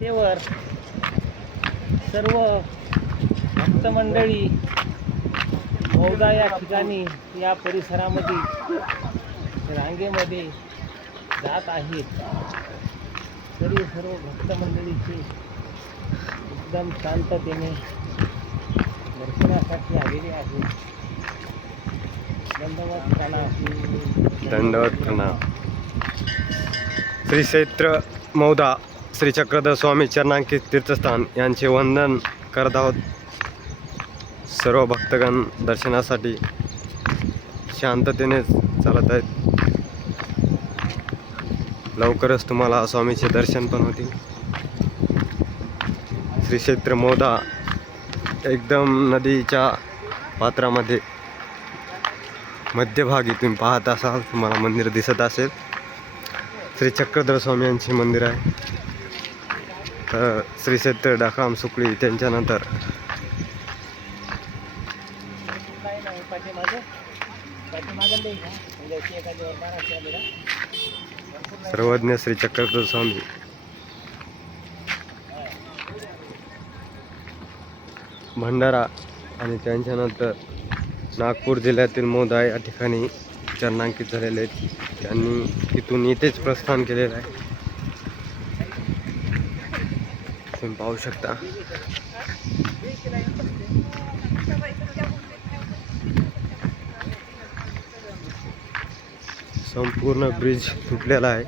वर सर्व भक्त मंडळी मौदा या ठिकाणी या परिसरामध्ये रांगेमध्ये जात आहेत. तरी सर्व भक्त मंडळीचे एकदम शांततेने दर्शनासाठी आलेले आहेत. दंडवत प्रणाम. श्री क्षेत्र मौदा श्री चक्रधर स्वामी चरणांकित तीर्थस्थान यांचे वंदन करत आहोत. सर्व भक्तगण दर्शनासाठी शांततेने चालत आहेत. लवकरच तुम्हाला स्वामीचे दर्शन पण होतील. श्री क्षेत्र मौदा एकदम नदीच्या पात्रामध्ये मध्यभागी तुम्ही पाहत असाल, तुम्हाला मंदिर दिसत असेल. श्री चक्रधर स्वामी यांचे मंदिर आहे. तर श्री क्षेत्र डाकराम सुकळी त्यांच्यानंतर सर्वज्ञ श्री चक्रधर स्वामी भंडारा आणि त्यांच्यानंतर नागपूर जिल्ह्यातील मौदा या ठिकाणी चरणांकित झालेले आहेत. त्यांनी इथून इथेच प्रस्थान केलेलं आहे. तुम्ही पाहू शकता. संपूर्ण ब्रिज तुटलेला आहे.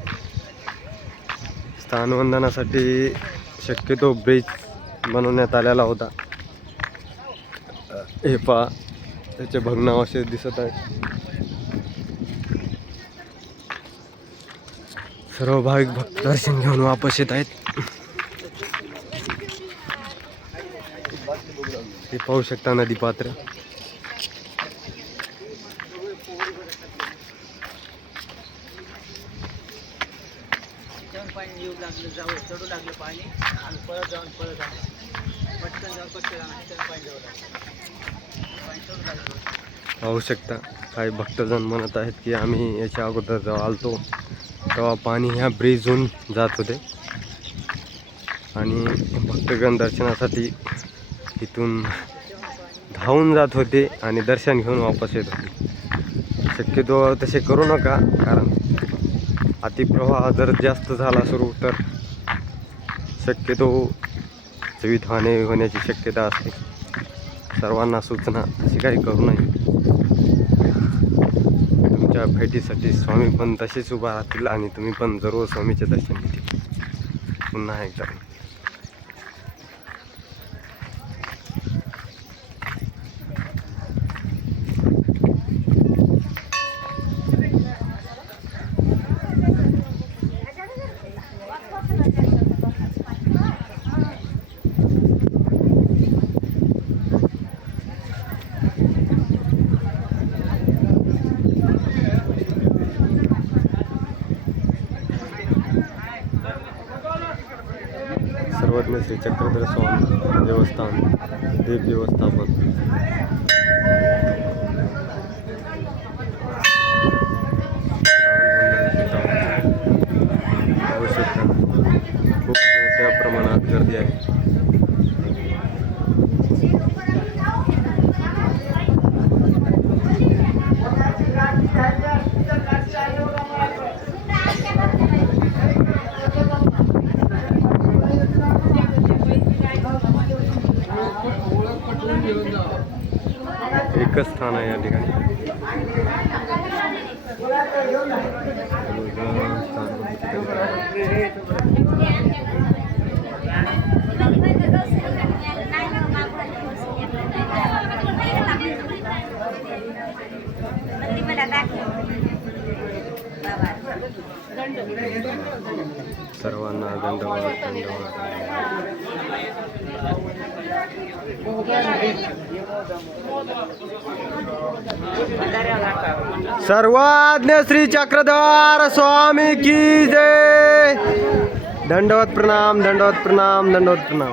स्थानवंदनासाठी शक्यतो ब्रिज बनवण्यात आलेला होता. हे पहा, त्याचे भग्नावशेष दिसत आहेत. सर्व भाविक भक्त दर्शन घेऊन वापस येत आहेत. हे पाहू शकता नदी पात्र. पाहू शकता, काही भक्तजण म्हणत आहेत की आम्ही याच्या अगोदर जेव्हा आलतो तेव्हा पाणी ह्या ब्रिजहून जात होते आणि भक्तगण दर्शनासाठी इथून धावून जात होते आणि दर्शन घेऊन वापस येत होते. शक्यतो तसे करू नका, कारण अतिप्रवाह जर जास्त झाला सुरू तर शक्यतो जीवितहानी होण्याची शक्यता असते. सर्वांना सूचना, तशी काही करू नये. तुमच्या भेटीसाठी स्वामी पण तसेच उभा राहतील आणि तुम्ही पण जरूर स्वामीचे दर्शन घेतील. पुन्हा एकदा सर्वज्ञ श्री चक्रधर स्वामी देवस्थान देव व्यवस्थापन. खूप मोठ्या प्रमाणात गर्दी आहे. एकच स्थान आहे या ठिकाणी. सर्वांना दंडवत. सर्वज्ञ श्री चक्रधर स्वामी की जय. दंडवत प्रणाम, दंडवत प्रणाम, दंडवत प्रणाम.